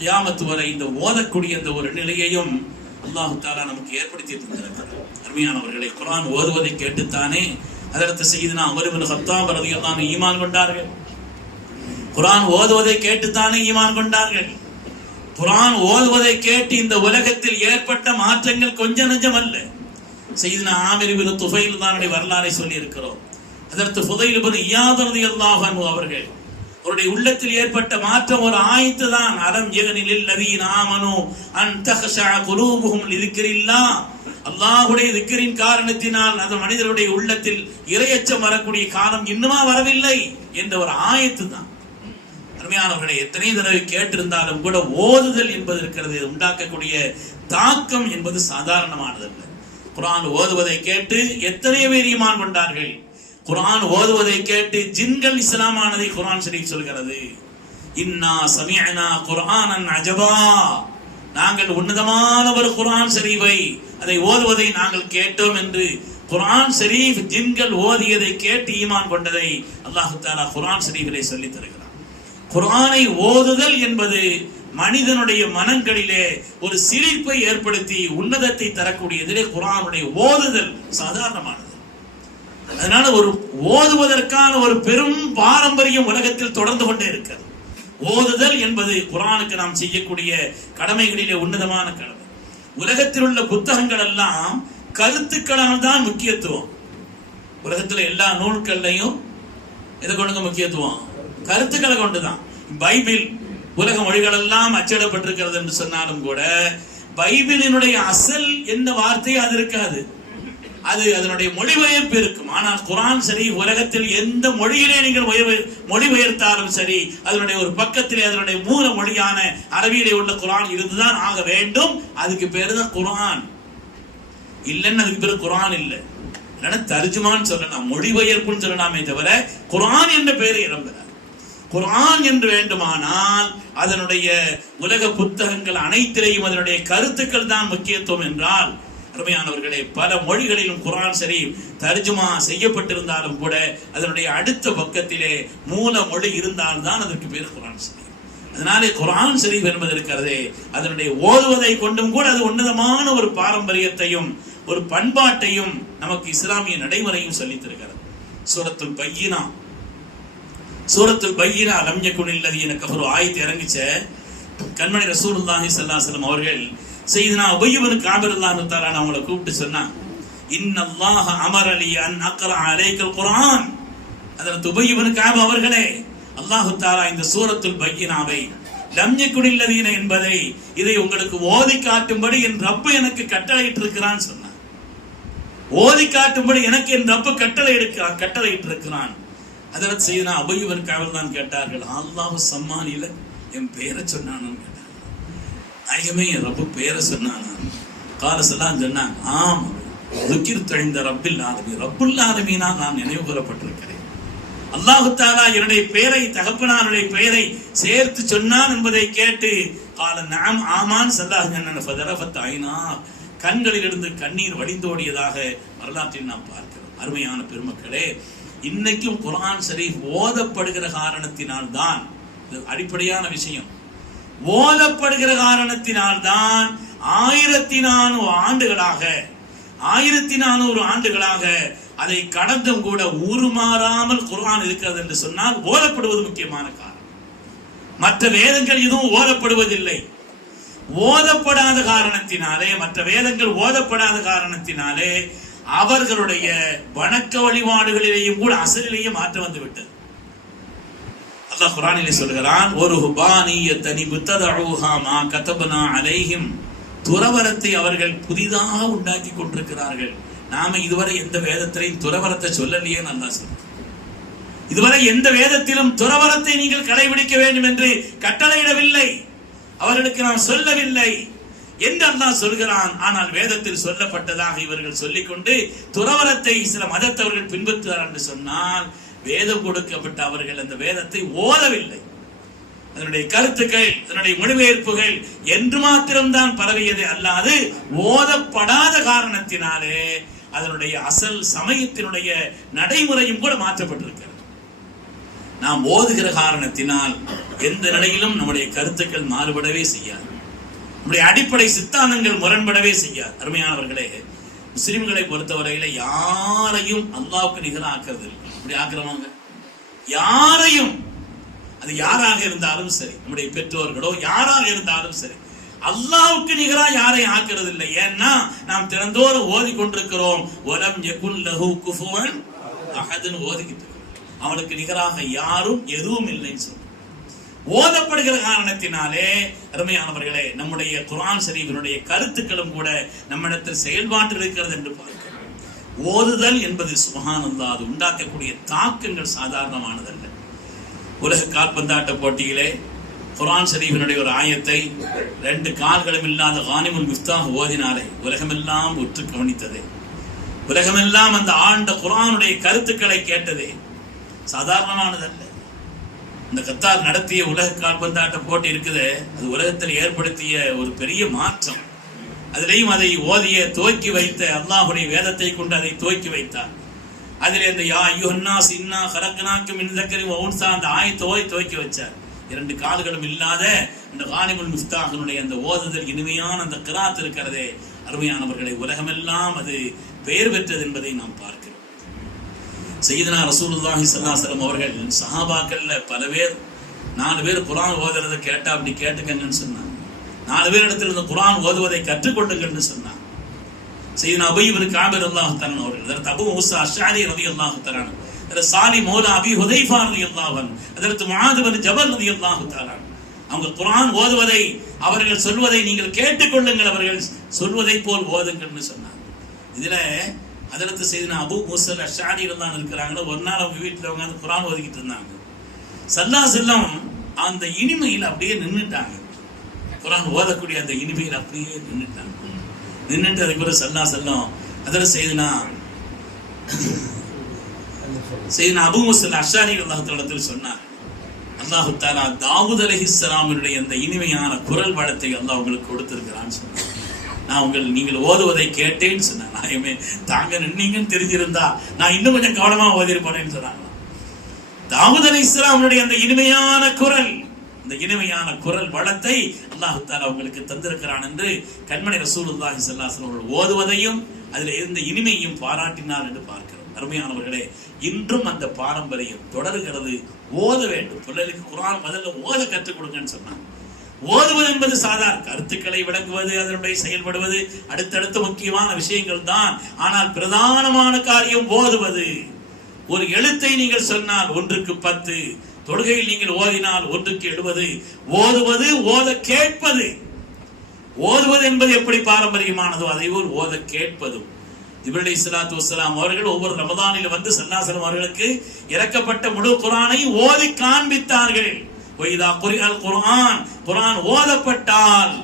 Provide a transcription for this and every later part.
தியாமத்து வரை இந்த ஓதக்கூடிய அந்த ஒரு நிலையையும் அல்லாஹு தாலா நமக்கு ஏற்படுத்தி தந்திருக்கிறார் அருமையானவர்களை குரான் ஓதுவதை கேட்டுத்தானே அதற்கு செய்தினா அமருவன் ஹத்தா ரலியல்லாஹு எல்லாம் ஈமான் கொண்டார்கள். குரான் ஓதுவதை கேட்டுத்தானே ஈமான் கொண்டார்கள். குரான் ஓதுவதை கேட்டு இந்த உலகத்தில் ஏற்பட்ட மாற்றங்கள் கொஞ்சம் நெஞ்சம் அல்ல. செய்தினா ஆமிர் இப்னு துஃபைல் தானுடைய வரலாறை சொல்லி இருக்கிறோம் அதற்கு புதையில் இப்னு இயாத் அவர்கள் அவருடைய உள்ளத்தில் ஏற்பட்ட மாற்றம் ஒரு ஆயத்து தான். அலம் ஜெகனில் லதீன் ஆமனு அன் தஹஷா இருக்கிறில்லா அல்லாஹுடைய திக்கரின் காரணத்தினால் அந்த மனிதருடைய உள்ளத்தில் இரையச்சம் வரக்கூடிய காலம் இன்னுமா வரவில்லை என்ற ஒரு ஆயத்து தான். அருமையானவர்களை எத்தனை தடவை கேட்டிருந்தாலும் கூட ஓதுதல் என்பது இருக்கிறது. உண்டாக்கக்கூடிய தாக்கம் என்பது சாதாரணமானதல்ல. குரான் ஓதுவதை கேட்டு எத்தனை பேர் ஈமான் கொண்டார்கள். குரான் ஓதுவதை கேட்டு ஜின்கள் இஸ்லாமானதை குர்ஆன் ஷரீஃப் சொல்கிறது. இன்னா சமியனா குர்ஆனன் அஜபா. நாங்கள் உன்னதமான ஒரு குரான் ஷரீஃபை அதை ஓதுவதை நாங்கள் கேட்டோம் என்று குரான் ஷரீஃப் ஜின்கள் ஓதியதை கேட்டு ஈமான் கொண்டதை அல்லாஹு தாலா குரான் ஷரீஃபிலே சொல்லி தருகிறார் குரானை ஓதுதல் என்பது மனிதனுடைய மனங்களிலே ஒரு சிரிப்பை ஏற்படுத்தி உன்னதத்தை தரக்கூடியதிலே குரானுடைய ஓதுதல் சாதாரணமானது. அதனால ஒரு ஓதுவதற்கான ஒரு பெரும் பாரம்பரியம் உலகத்தில் தொடர்ந்து கொண்டே இருக்கிறது. ஓதுதல் என்பது குரானுக்கு நாம் செய்யக்கூடிய கடமைகளிலே உன்னதமான கடமை. உலகத்தில் உள்ள புத்தகங்கள் எல்லாம் கருத்துக்களால் தான் முக்கியத்துவம். உலகத்தில் எல்லா நூல்கள்லையும் எதை கொண்டுங்க முக்கியத்துவம்? கருத்துக்களை கொண்டுதான். பைபிள் உலக மொழிகள் எல்லாம் அச்சிடப்பட்டிருக்கிறது என்று சொன்னாலும் கூட பைபிளினுடைய அசல் என்ன வார்த்தை அது இருக்காது. அது அதனுடைய மொழிபெயர்ப்பு இருக்கும். ஆனால் குரான் சரி உலகத்தில் எந்த மொழியிலே நீங்கள் மொழிபெயர்த்தாலும் சரி அதனுடைய ஒரு பக்கத்திலே அதனுடைய மூல மொழியான அரபியிலே உள்ள குரான் இருந்துதான் ஆக வேண்டும். அதுக்கு பேரு தான் குரான். இல்லைன்னு அதுக்கு பேரு குரான் இல்லை. இல்லைன்னா தர்ஜுமான்னு சொல்லலாம் மொழிபெயர்ப்புன்னு சொல்லலாமே தவிர குரான் என்ற பெயர் இடம்பெறாது குரான் என்று வேண்டுமானால் அதனுடைய உலக புத்தகங்கள் அனைத்திலேயும் அதனுடைய கருத்துக்கள் தான் முக்கியத்துவம் என்றால் அருமையானவர்களே பல மொழிகளிலும் குரான் சரி தர்ஜுமா செய்யப்பட்டிருந்தாலும் கூட அதனுடைய அடுத்த பக்கத்திலே மூல மொழி இருந்தால்தான் அதற்கு பேர் குரான் சரி அதனாலே குரான் ஷரீஃப் என்பது இருக்கிறதே அதனுடைய ஓதுவதை கொண்டும் கூட அது உன்னதமான ஒரு பாரம்பரியத்தையும் ஒரு பண்பாட்டையும் நமக்கு இஸ்லாமிய நடைமுறையும் சொல்லித்தருகிறது சூரத்துல் பையினா. சூரத்துல் பையினா லம் யகுனில் எனக்கு ஒரு ஆயத்தை இறங்கிச்ச. கண்மணி ரசூலுல்லாஹி ஸல்லல்லாஹு அலைஹி வஸல்லம் அவர்கள் செய்தனா உபய்யபன் காபிர் அல்லாஹ் தஆலா அவங்கள கூப்பிட்டு சொன்னான் இன்னல்லாஹ அலி அன் அக்ரா அலைக்கல் குரான் அதற்கு உபய்யபன் ஆப அவர்களே அல்லாஹு தாரா இந்த சூரத்துல் பையினாவை லம்யக்குடில்லதீன என்பதை இதை உங்களுக்கு ஓதி காட்டும்படி என் ரப்பு எனக்கு கட்டளையிட்டு இருக்கிறான் சொன்னான் ஓதி காட்டும்படி எனக்கு என் ரப்பு கட்டளை எடுக்கிறான் கட்டளையிட்டு இருக்கிறான் அதற்கு செய்தனா அபையுவன் காவல் தான் கேட்டார்கள் அல்லாஹு சம்மானில என் பெயரை சொன்னானு. நாயகமே ரப்பு பெயரை சொன்னானா காலசெல்லாம் சொன்னாங்க. ஆம் துக்கிர் தழிந்த ரப்பில் ஆலமி ரப்புல் ஆலமீனா நான் நினைவு கூறப்பட்டிருக்கிறேன். அல்லாஹு தாலா என்னுடைய பெயரை தகப்பனாருடைய பெயரை சேர்த்து சொன்னான் என்பதை கேட்டு கால நாம் ஆமான் சல்லாஹ் ஃபதரஃபத் ஐனா. கண்களிலிருந்து கண்ணீர் வடிந்தோடியதாக வரலாற்றில் நாம் பார்க்கிறோம். அருமையான பெருமக்களே இன்னைக்கும் குரான் ஷரீஃப் ஓதப்படுகிற காரணத்தினால் தான் இது அடிப்படையான விஷயம். ஓதப்படுகிற காரணத்தினால் தான் ஆயிரத்தி நானூறு ஆண்டுகளாக ஆயிரத்தி நானூறு ஆண்டுகளாக அதை கடந்தும் கூட உருமாறாமல் குர்ஆன் இருக்கிறது என்று சொன்னால் ஓதப்படுவது முக்கியமான காரணம். மற்ற வேதங்கள் எதுவும் ஓதப்படுவதில்லை. ஓதப்படாத காரணத்தினாலே மற்ற வேதங்கள் ஓதப்படாத காரணத்தினாலே அவர்களுடைய வணக்க வழிபாடுகளிலேயும் கூட அசலிலேயே மாற்றம் வந்துவிட்டது. அல்லாஹ் குரானிலே சொல்கிறான் ஒரு ஹுபானியத்தனி புத்ததூஹா மா கதபனா அலைஹிம். துறவரத்தை அவர்கள் புதிதாக உண்டாக்கி கொண்டிருக்கிறார்கள். நாம இதுவரை எந்த வேதத்திலையும் துறவரத்தை சொல்லலையே நல்லா சொல்றோம் இதுவரை எந்த வேதத்திலும் துறவரத்தை நீங்கள் கடைபிடிக்க வேண்டும் என்று கட்டளையிடவில்லை. அவர்களுக்கு நான் சொல்லவில்லை என்று அல்லாஹ் சொல்கிறான். ஆனால் வேதத்தில் சொல்லப்பட்டதாக இவர்கள் சொல்லிக்கொண்டு துறவரத்தை சில மதத்தவர்கள் பின்பற்றுவார் என்று சொன்னால் வேதம் கொடுக்கப்பட்ட அவர்கள் அந்த வேதத்தை ஓதவில்லை. அதனுடைய கருத்துக்கள் அதனுடைய மொழிபெயர்ப்புகள் என்று மாத்திரம்தான் பரவியது அல்லாது ஓதப்படாத காரணத்தினாலே அதனுடைய அசல் சமயத்தினுடைய நடைமுறையும் கூட மாற்றப்பட்டிருக்கிறது. நாம் ஓதுகிற காரணத்தினால் எந்த நிலையிலும் நம்முடைய கருத்துக்கள் மாறுபடவே செய்யாது. நம்முடைய அடிப்படை சித்தாந்தங்கள் முரண்படவே செய்யாது. அருமையானவர்களே முஸ்லிம்களை பொறுத்தவரையில யாரையும் அல்லாவுக்கு நிகராக இல்லை அப்படி ஆக்குறவங்க யாரையும் அது யாராக இருந்தாலும் சரி நம்முடைய பெற்றோர்களோ யாராக இருந்தாலும் சரி அல்லாவுக்கு நிகராக யாரையும் ஆக்குறது இல்லை ஏன்னா நாம் தினந்தோறும் ஓதி கொண்டிருக்கிறோம் ஒலம் எகுல் லஹு குஃபுவன் அஹதுன்னு ஓதிக்கிட்டு அவனுக்கு நிகராக யாரும் எதுவும் இல்லைன்னு சொல்றோம். ஓதப்படுகிற காரணத்தினாலே அருமையானவர்களே நம்முடைய குரான் ஷரீஃபினுடைய கருத்துக்களும் கூட நம்மிடத்தில் செயல்பாட்டில் இருக்கிறது என்று பார்க்கிறோம். ஓதுதல் என்பது சுபஹானல்லாஹ் அது உண்டாக்கக்கூடிய தாக்கங்கள் சாதாரணமானதல்ல. உலக கால்பந்தாட்ட போட்டியிலே குரான் ஷரீஃபினுடைய ஒரு ஆயத்தை ரெண்டு கால்களும் இல்லாத கானிமுல் மிஃப்தாஹ் ஓதினாலே உலகமெல்லாம் உற்று கவனித்ததே. உலகமெல்லாம் அந்த ஆண்ட குரானுடைய கருத்துக்களை கேட்டதே சாதாரணமானதல்ல. இந்த கத்தார் நடத்திய உலக கால்பந்தாட்ட போட்டி இருக்குது அது உலகத்தில் ஏற்படுத்திய ஒரு பெரிய மாற்றம். அதிலையும் அதை ஓதிய துவக்கி வைத்த அல்லாஹுடைய வேதத்தை கொண்டு அதை துவக்கி வைத்தார். அதில் இந்த யா யுஹன்னா சின்னா ஹலக்னாக்கும் இந்த தக்கரி அந்த ஆயத்தோதி துவக்கி வச்சார். இரண்டு கால்களும் இல்லாத இந்த கானிமுல் முஸ்தாகனுடைய அந்த ஓதுதல் இனிமையான அந்த கிராத் இருக்கிறதே அருமையானவர்களை உலகமெல்லாம் அது பெயர் பெற்றது என்பதை நாம் பார்க்கிறோம். செய்தனா ரசூலுல்லாஹி சல்லாசலம் அவர்கள் சஹாபாக்கள்ல பல பேர் நாலு பேர் குர்ஆன் ஓதுறதை கேட்டா அப்படி கேட்டுக்கங்கன்னு சொன்னாங்க. நாலு பேர் இடத்துல இருந்து குரான் ஓதுவதை என்று சொன்னான் சையதுனா அபை இவர் காபிர் அல்லாஹ் தரன் அவர்கள் அபு முசா அஷாரி ரவி அல்லாஹ் தஆலா அதற்கு சாலி மோலா அபி ஹுதைஃபா ரவி அல்லாஹன் அதற்கு முஆத் ஜபர் ரவி அல்லாஹ் தஆலா அவங்க குரான் ஓதுவதை அவர்கள் சொல்வதை நீங்கள் கேட்டுக்கொள்ளுங்கள் அவர்கள் சொல்வதை போல் ஓதுங்கள்னு சொன்னாங்க இதுல அதற்கு செய்தின அபு மூசல் அஷாரி இருந்தான் இருக்கிறாங்களோ ஒரு நாள் அவங்க வீட்டில் அவங்க அந்த குரான் ஓதிக்கிட்டு இருந்தாங்க. சல்லா செல்லம் அந்த இனிமையில் அப்படியே நின்றுட்டாங்க குரான் ஓதக்கூடிய அந்த இனிமையில் அப்படியே நின்றுட்டாங்க நின்றுட்டு அதுக்கு பிறகு சல்லா செல்லம். அதில் செய்துனா செய்தினா அபு முசல் அஷாரி அல்லாஹத்தில் சொன்னார். அல்லாஹு தாலா தாவூத் அலைஹிஸ்ஸலாமினுடைய அந்த இனிமையான குரல் வளத்தை அல்லாஹ் உங்களுக்கு கொடுத்திருக்கிறான்னு சொன்னார். நான் உங்கள் நீங்கள் ஓதுவதை கேட்டேன்னு சொன்னேன் நான் தாங்க நின்னீங்கன்னு தெரிஞ்சிருந்தா நான் இன்னும் கொஞ்சம் கவனமா ஓதிருப்பேன்னு சொன்னாங்க தாவூத் அலி இஸ்லாமுடைய அந்த இனிமையான குரல் இந்த இனிமையான குரல் வளத்தை அல்லாஹு தாலா உங்களுக்கு தந்திருக்கிறான் என்று கண்மணி ரசூலுல்லாஹி ஸல்லல்லாஹு ஓதுவதையும் அதில் இருந்த இனிமையும் பாராட்டினார் என்று பார்க்கிறோம். அருமையானவர்களே இன்றும் அந்த பாரம்பரியம் தொடர்கிறது. ஓத வேண்டும். பிள்ளைகளுக்கு குரான் முதல்ல ஓத கற்றுக் கொடுங்கன்னு சொன்னாங்க. ஓதுவது என்பது சாதாரண கருத்துக்களை விளக்குவது அதனுடைய செயல்படுவது அடுத்தடுத்த முக்கியமான விஷயங்கள் தான். ஆனால் பிரதானமான காரியம் ஓதுவது. ஒரு எழுத்தை நீங்கள் சொன்னால் ஒன்றுக்கு பத்து தொழுகையில் நீங்கள் ஓதினால் ஒன்றுக்கு எழுபது ஓதுவது ஓத கேட்பது. ஓதுவது என்பது எப்படி பாரம்பரியமானதோ அதை போல் ஓத கேட்பதும். இப்ரலி இஸ்லாத்து வசலாம் அவர்கள் ஒவ்வொரு ரமதானில் வந்து சல்லாசலம் அவர்களுக்கு இறக்கப்பட்ட முழு குரானை ஓதி காண்பித்தார்கள். ஒய்தா குரிஅல் குரான் குரான் ஓதப்பட்டால்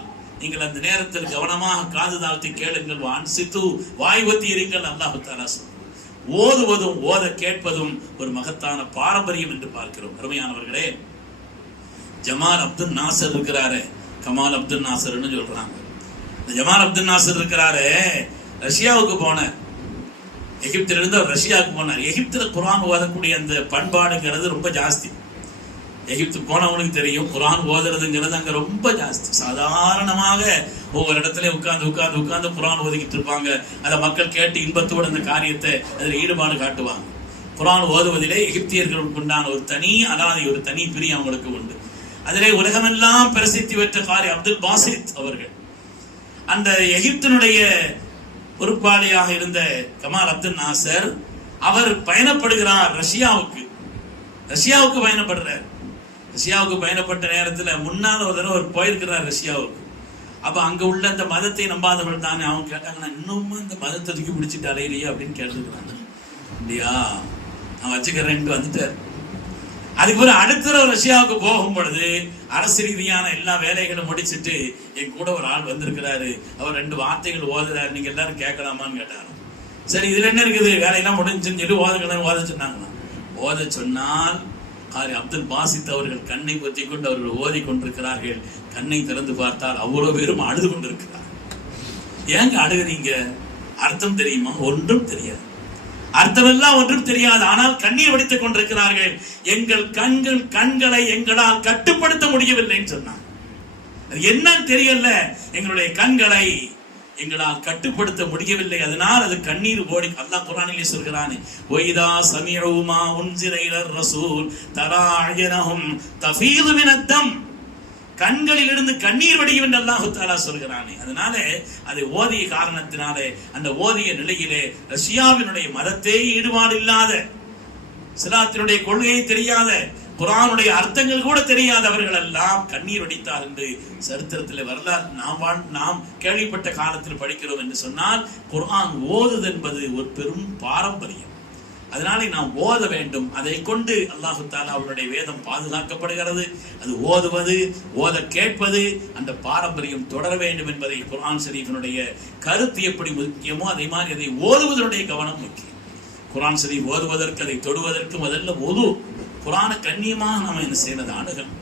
நீங்கள் அந்த நேரத்தில் கவனமாக காது தாழ்த்தி கேளுங்கள் வான்சித்து வாய் ஒத்தி இருங்கள் அல்லாஹு தாலா ஓதுவதும் ஓத கேட்பதும் ஒரு மகத்தான பாரம்பரியம் என்று பார்க்கிறோம். அருமையானவர்களே ஜமால் அப்துல் நாசர் இருக்கிறாரு. கமால் அப்துல் நாசர்னு சொல்றாங்க. இந்த ஜமால் அப்துல் நாசர் இருக்கிறாரு. ரஷ்யாவுக்கு போனார். எகிப்திலிருந்து அவர் ரஷ்யாவுக்கு போனார். எகிப்தில் குரான் ஓதக்கூடிய அந்த பண்பாடுங்கிறது ரொம்ப ஜாஸ்தி. எகிப்து போனவனுக்கு தெரியும். குரான் ஓதுறதுங்கிறது அங்க ரொம்ப ஜாஸ்தி. சாதாரணமாக ஒவ்வொரு இடத்துல உட்கார்ந்து உட்கார்ந்து உட்கார்ந்து குரான் ஓதிக்கிட்டு இருப்பாங்க. அதை மக்கள் கேட்டு இன்பத்தோடு அந்த காரியத்தை அதில் ஈடுபாடு காட்டுவாங்க. குரான் ஓதுவதிலே எகிப்தியர்களுக்கு உண்டான ஒரு தனி அலாதி ஒரு தனி பிரியம் அவங்களுக்கு உண்டு. அதிலே உலகமெல்லாம் பிரசித்தி பெற்ற காரி அப்துல் பாசித் அவர்கள். அந்த எகிப்தினுடைய பொறுப்பாளியாக இருந்த கமால் அப்துல் நாசர் அவர் பயணப்படுகிறார் ரஷ்யாவுக்கு. ரஷ்யாவுக்கு பயணப்படுறார். ரஷ்யாவுக்கு பயணப்பட்ட நேரத்தில் முன்னால் ஒரு தடவை அவர் போயிருக்கிறார் ரஷ்யாவுக்கு. அப்போ அங்கே உள்ள அந்த மதத்தை நம்பாதவர்கள் தானே? அவங்க கேட்டாங்கன்னா இன்னமும் இந்த மதத்தை தூக்கி பிடிச்சிட்டு அலையிலையே அப்படின்னு கேட்டுருக்கிறாங்க. இல்லையா நான் வச்சுக்கிறேன்ட்டு வந்துட்டார். அதுக்கப்புறம் அடுத்த தடவை ரஷ்யாவுக்கு போகும் பொழுது அரசு ரீதியான எல்லா வேலைகளும் முடிச்சிட்டு என் கூட ஒரு ஆள் வந்திருக்கிறாரு. அவர் ரெண்டு வார்த்தைகள் ஓதுறாரு. நீங்க எல்லாரும் கேட்கலாமான்னு கேட்டாரு. சரி இதுல என்ன இருக்குது? வேலையெல்லாம் முடிஞ்சுன்னு சொல்லி ஓதுங்கன்னு ஓத சொன்னாங்கண்ணா ஓத சொன்னால் ஆரி அப்துல் பாசித் அவர்கள் கண்ணை பற்றி கொண்டு அவர்கள் ஓதி கொண்டிருக்கிறார்கள். கண்ணை திறந்து பார்த்தால் அவ்வளோ பேரும் அழுது கொண்டிருக்கிறார் ஏங்க அழுகுறீங்க? அர்த்தம் தெரியுமா? ஒன்றும் தெரியாது. அர்த்தமெல்லாம் ஒன்றும் தெரியாது. ஆனால் கண்ணீர் வடித்துக் கொண்டிருக்கிறார்கள். எங்கள் கண்கள் கண்களை எங்களால் கட்டுப்படுத்த முடியவில்லைன்னு சொன்னான் அது என்னன்னு தெரியல. எங்களுடைய கண்களை எங்களால் கட்டுப்படுத்த முடியவில்லை. அதனால் அது கண்ணீர் ஓடி அல்லாஹ் குரானிலே சொல்கிறானே ஒய்தா சமீரவுமா உன்சிரைலர் ரசூல் தரா அயனஹும் தஃபீது மினத்தம் கண்களிலிருந்து கண்ணீர் வடியும் என்று அல்லாஹு தாலா சொல்கிறானே. அதனால அதை ஓதிய காரணத்தினாலே அந்த ஓதிய நிலையிலே ரஷ்யாவினுடைய மதத்தே ஈடுபாடு இல்லாத சிலாத்தினுடைய கொள்கையை தெரியாத குரானுடைய அர்த்தங்கள் கூட தெரியாதவர்கள் எல்லாம் கண்ணீர் வடித்தார் என்று சரித்திரத்தில் வரலாறு. நாம் நாம் கேள்விப்பட்ட காலத்தில் படிக்கிறோம் என்று சொன்னால் குரான் ஓதுது என்பது ஒரு பெரும் பாரம்பரியம். அதனாலே நாம் ஓத வேண்டும். அதை கொண்டு அல்லாஹு தாலா அவருடைய வேதம் பாதுகாக்கப்படுகிறது. அது ஓதுவது ஓத கேட்பது அந்த பாரம்பரியம் தொடர வேண்டும் என்பதை குரான் ஷரீஃபினுடைய கருத்து எப்படி முக்கியமோ அதே மாதிரி அதை ஓதுவதனுடைய கவனம் முக்கியம். குரான் ஷரீஃப் ஓதுவதற்கு அதை தொடுவதற்கு முதல்ல ஒது குரான கண்ணியமாக நாம் என்ன செய்யறது அணுகணும்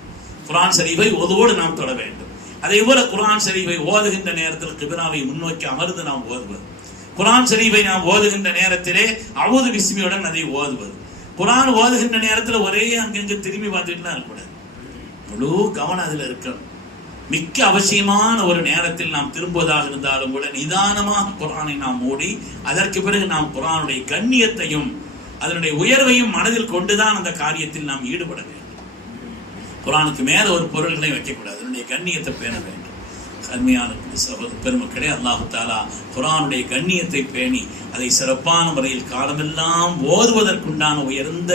குரான் சரிவை ஒதுவோடு நாம் தொட வேண்டும். அதே போல குரான் சரிவை ஓதுகின்ற நேரத்தில் கிபிராவை முன்னோக்கி அமர்ந்து நாம் ஓதுவது. குரான் சரிவை நாம் ஓதுகின்ற நேரத்திலே அவது விஸ்மியுடன் அதை ஓதுவது. குரான் ஓதுகின்ற நேரத்தில் ஒரே அங்கங்கே திரும்பி பார்த்துட்டுலாம் இருக்கக்கூடாது. முழு கவனம் அதில் இருக்கணும். மிக்க அவசியமான ஒரு நேரத்தில் நாம் திரும்புவதாக இருந்தாலும் கூட நிதானமாக குரானை நாம் மூடி அதற்கு பிறகு நாம் குரானுடைய கண்ணியத்தையும் அதனுடைய உயர்வையும் மனதில் கொண்டுதான் அந்த காரியத்தில் நாம் ஈடுபட வேண்டும். குரானுக்கு மேல ஒரு பொருள்களை வைக்கக்கூடாது. அதனுடைய கண்ணியத்தை பேண வேண்டும். கண்மையான சகோதர பெருமக்களே அல்லாஹு தாலா குரானுடைய கண்ணியத்தை பேணி அதை சிறப்பான முறையில் காலமெல்லாம் ஓதுவதற்குண்டான உயர்ந்த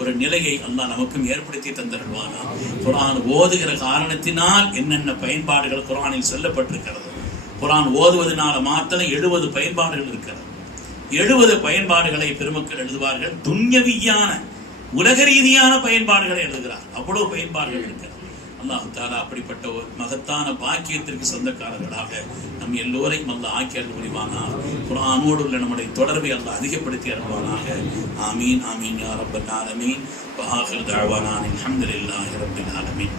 ஒரு நிலையை அல்லாஹ் நமக்கும் ஏற்படுத்தி தந்திருவானா குரான் ஓதுகிற காரணத்தினால் என்னென்ன பயன்பாடுகள் குரானில் சொல்லப்பட்டிருக்கிறது? குரான் ஓதுவதனால மாத்திரம் எழுபது பயன்பாடுகள் இருக்கிறது. எழுபது பயன்பாடுகளை பெருமக்கள் எழுதுவார்கள். துன்யவியான உலக ரீதியான பயன்பாடுகளை எழுதுகிறார். அவ்வளவு பயன்பாடுகள் இருக்கிறது. அல்லாஹு தாலா அப்படிப்பட்ட ஒரு மகத்தான பாக்கியத்திற்கு சொந்தக்காரர்களாக நம் எல்லோரையும் அல்ல ஆக்கி அருள்வானார் குரானோடு உள்ள நம்முடைய தொடர்பை அல்ல அதிகப்படுத்தி அருள்வானாக. ஆமீன் ஆமீன் யார் ரப்பல் ஆலமீன். வஹாஹில் தாழ்வானான் அல்ஹம்துலில்லாஹி ரப்பில் ஆலமீன்.